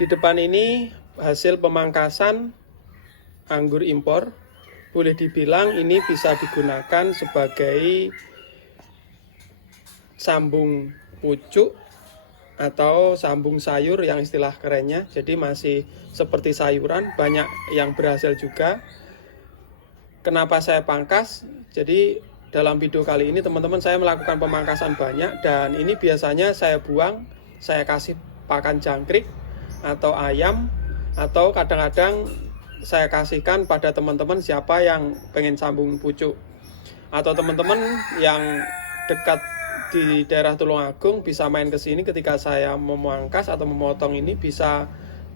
Di depan ini hasil pemangkasan anggur impor. Boleh dibilang ini bisa digunakan sebagai sambung pucuk atau sambung sayur yang istilah kerennya. Jadi masih seperti sayuran, banyak yang berhasil juga. Kenapa saya pangkas? Jadi dalam video kali ini teman-teman saya melakukan pemangkasan banyak, dan ini biasanya saya buang, saya kasih pakan jangkrik atau ayam, atau kadang-kadang saya kasihkan pada teman-teman siapa yang pengen sambung pucuk, atau teman-teman yang dekat di daerah Tulungagung bisa main ke sini ketika saya memangkas atau memotong ini, bisa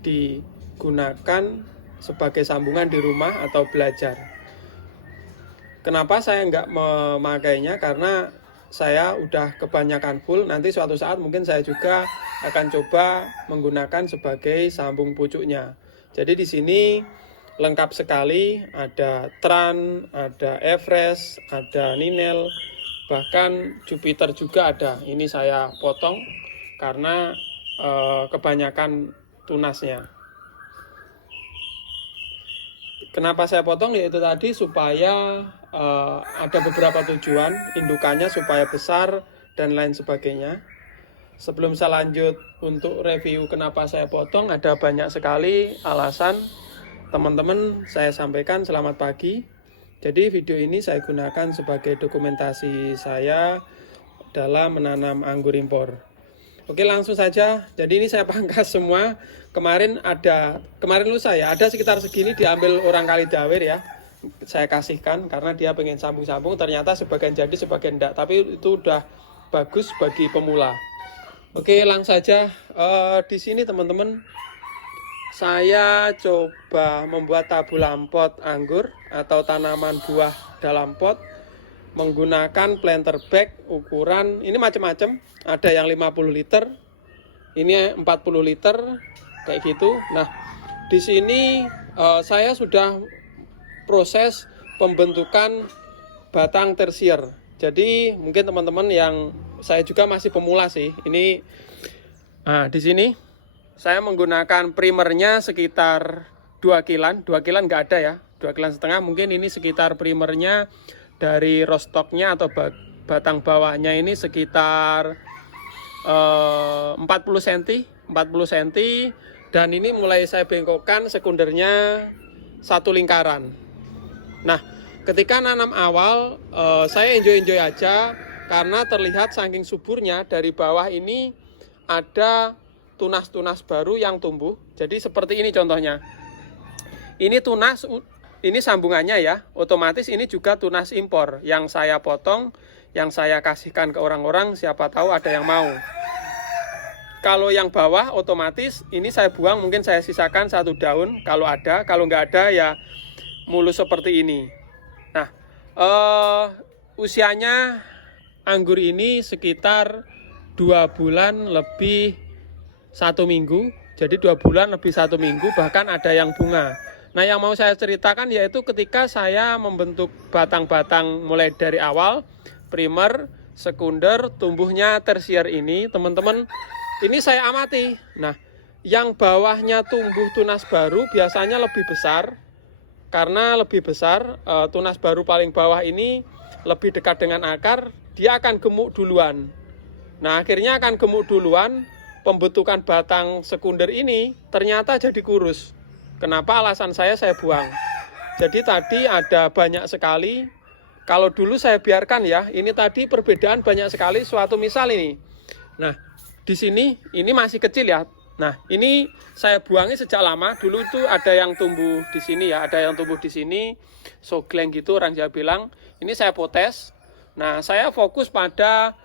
digunakan sebagai sambungan di rumah atau belajar. Kenapa saya nggak memakainya? Karena saya udah kebanyakan full. Nanti suatu saat mungkin saya juga akan coba menggunakan sebagai sambung pucuknya. Jadi di sini lengkap sekali, ada Tran, ada Everest, ada Ninel, bahkan Jupiter juga ada. Ini saya potong karena kebanyakan tunasnya. Kenapa saya potong? Yaitu tadi supaya ada beberapa tujuan, indukannya supaya besar dan lain sebagainya. Sebelum saya lanjut untuk review kenapa saya potong, ada banyak sekali alasan. Teman-teman, saya sampaikan selamat pagi. Jadi video ini saya gunakan sebagai dokumentasi saya dalam menanam anggur impor. Oke, langsung saja. Jadi ini saya pangkas semua. Kemarin lusa ya, ada sekitar segini diambil orang Kalidawir ya. Saya kasihkan karena dia pengen sambung-sambung, ternyata sebagian jadi sebagian enggak, tapi itu udah bagus bagi pemula. Oke, langsung saja. Di sini teman-teman, saya coba membuat tabulan pot anggur atau tanaman buah dalam pot menggunakan planter bag ukuran ini macam-macam. Ada yang 50 liter, ini 40 liter kayak gitu. Nah, di sini saya sudah proses pembentukan batang tersier. Jadi mungkin teman-teman yang saya juga masih pemula sih. Ini di sini saya menggunakan primernya sekitar 2 kilan. 2 kilan nggak ada ya, 2 kilan setengah. Mungkin ini sekitar primernya dari rostoknya atau batang bawahnya ini sekitar 40 cm, dan ini mulai saya bengkokkan sekundernya 1 lingkaran. Nah, ketika nanam awal saya enjoy aja karena terlihat saking suburnya dari bawah ini ada tunas-tunas baru yang tumbuh. Jadi seperti ini contohnya. Ini tunas, ini sambungannya ya. Otomatis ini juga tunas impor yang saya potong, yang saya kasihkan ke orang-orang, siapa tahu ada yang mau. Kalau yang bawah otomatis ini saya buang, mungkin saya sisakan 1 daun kalau ada, kalau nggak ada ya mulus seperti ini. Nah, usianya anggur ini sekitar 2 bulan lebih 1 minggu. Jadi 2 bulan lebih 1 minggu, bahkan ada yang bunga. Nah, yang mau saya ceritakan yaitu ketika saya membentuk batang-batang mulai dari awal, primer, sekunder, tumbuhnya tersier ini, teman-teman, ini saya amati. Nah, yang bawahnya tumbuh tunas baru biasanya lebih besar. Karena lebih besar, tunas baru paling bawah ini lebih dekat dengan akar, dia akan gemuk duluan. Nah, akhirnya akan gemuk duluan, pembentukan batang sekunder ini ternyata jadi kurus. Kenapa? Alasan saya buang. Jadi tadi ada banyak sekali, kalau dulu saya biarkan ya, ini tadi perbedaan banyak sekali, suatu misal ini. Nah, di sini, ini masih kecil ya. Nah, ini saya buangi sejak lama. Dulu itu ada yang tumbuh di sini ya, ada yang tumbuh di sini, sogleng gitu orang Jawa bilang. Ini saya potes. Nah, saya fokus pada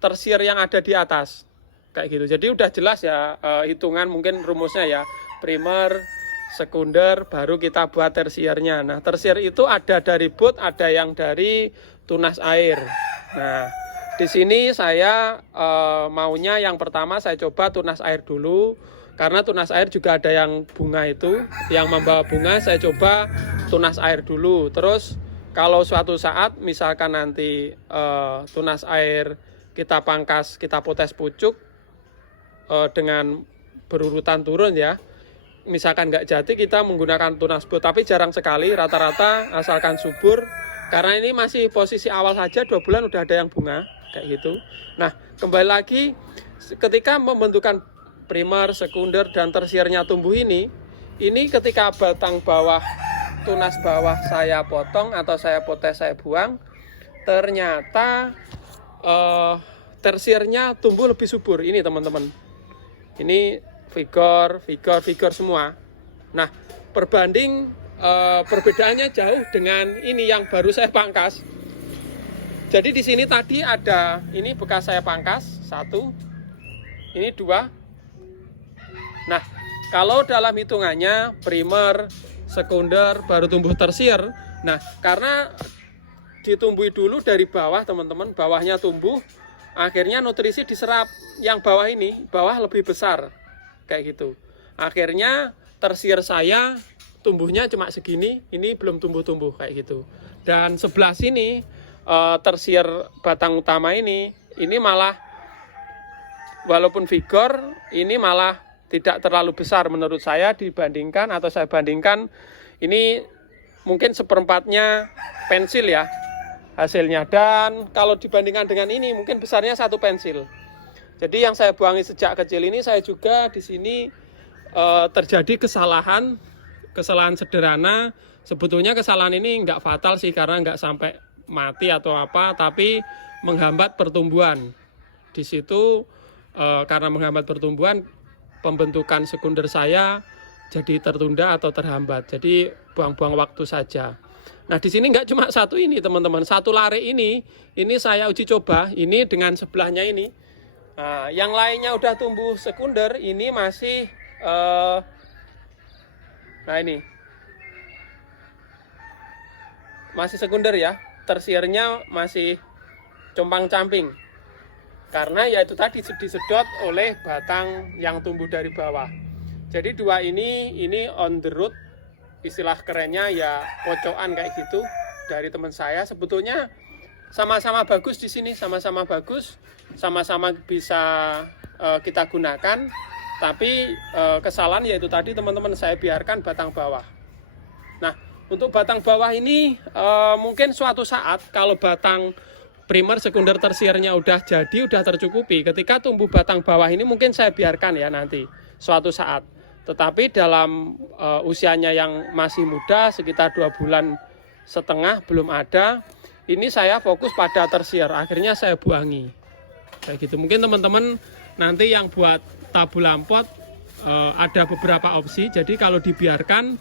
tersier yang ada di atas. Kayak gitu. Jadi udah jelas ya hitungan mungkin rumusnya ya. Primer, sekunder, baru kita buat tersiernya. Nah, tersier itu ada dari bud, ada yang dari tunas air. Nah, di sini saya maunya yang pertama saya coba tunas air dulu, karena tunas air juga ada yang bunga itu, yang membawa bunga saya coba tunas air dulu. Terus kalau suatu saat misalkan nanti tunas air kita pangkas, kita potes pucuk dengan berurutan turun ya. Misalkan nggak jadi kita menggunakan tunas bot, tapi jarang sekali, rata-rata asalkan subur. Karena ini masih posisi awal saja, 2 bulan udah ada yang bunga kayak gitu. Nah, kembali lagi ketika membentukkan primer, sekunder, dan tersiernya tumbuh ini ketika batang bawah, tunas bawah saya potong atau saya potes, saya buang, ternyata tersiernya tumbuh lebih subur. Ini teman-teman, ini vigor semua. Nah, perbedaannya jauh dengan ini yang baru saya pangkas. Jadi di sini tadi ada, ini bekas saya pangkas 1, ini 2. Nah, kalau dalam hitungannya primer, sekunder, baru tumbuh tersier. Nah, karena ditumbuhi dulu dari bawah teman-teman, bawahnya tumbuh, akhirnya nutrisi diserap yang bawah ini, bawah lebih besar kayak gitu. Akhirnya tersier saya tumbuhnya cuma segini, ini belum tumbuh-tumbuh kayak gitu. Dan sebelah sini tersier batang utama ini malah walaupun vigor, ini malah tidak terlalu besar menurut saya dibandingkan, atau saya bandingkan, ini mungkin seperempatnya pensil ya hasilnya. Dan kalau dibandingkan dengan ini mungkin besarnya 1 pensil. Jadi yang saya buangi sejak kecil ini, saya juga di sini terjadi kesalahan sederhana. Sebetulnya kesalahan ini nggak fatal sih, karena nggak sampai mati atau apa, tapi menghambat pertumbuhan. Di situ karena menghambat pertumbuhan, pembentukan sekunder saya jadi tertunda atau terhambat. Jadi buang-buang waktu saja. Nah, di sini nggak cuma 1 ini teman-teman, 1 lare ini saya uji coba, ini dengan sebelahnya ini. Nah, yang lainnya udah tumbuh sekunder, ini masih nah ini masih sekunder ya, tersiernya masih compang-camping. Karena ya itu tadi disedot oleh batang yang tumbuh dari bawah. Jadi 2 ini on the root, istilah kerennya ya pocokan kayak gitu dari teman saya. Sebetulnya sama-sama bagus di sini, sama-sama bagus, sama-sama bisa kita gunakan. Tapi kesalahan yaitu tadi teman-teman, saya biarkan batang bawah. Nah, untuk batang bawah ini mungkin suatu saat kalau batang primer, sekunder, tersiernya udah jadi, udah tercukupi, ketika tumbuh batang bawah ini mungkin saya biarkan ya nanti suatu saat. Tetapi dalam usianya yang masih muda, sekitar 2,5 bulan belum ada, ini saya fokus pada tersier, akhirnya saya buangi kayak gitu. Mungkin teman-teman nanti yang buat tabulam pot ada beberapa opsi. Jadi kalau dibiarkan,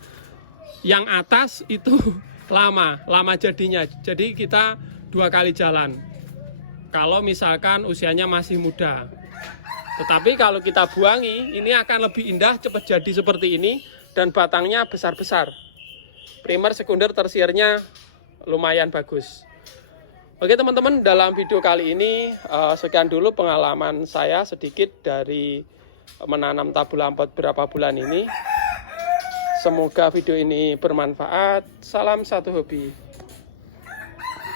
yang atas itu lama jadinya, jadi kita 2 kali jalan kalau misalkan usianya masih muda. Tetapi kalau kita buangi, ini akan lebih indah, cepat jadi seperti ini, dan batangnya besar-besar. Primer, sekunder, tersiernya lumayan bagus. Oke teman-teman, dalam video kali ini sekian dulu pengalaman saya sedikit dari menanam tabulam pot berapa bulan ini. Semoga video ini bermanfaat. Salam satu hobi.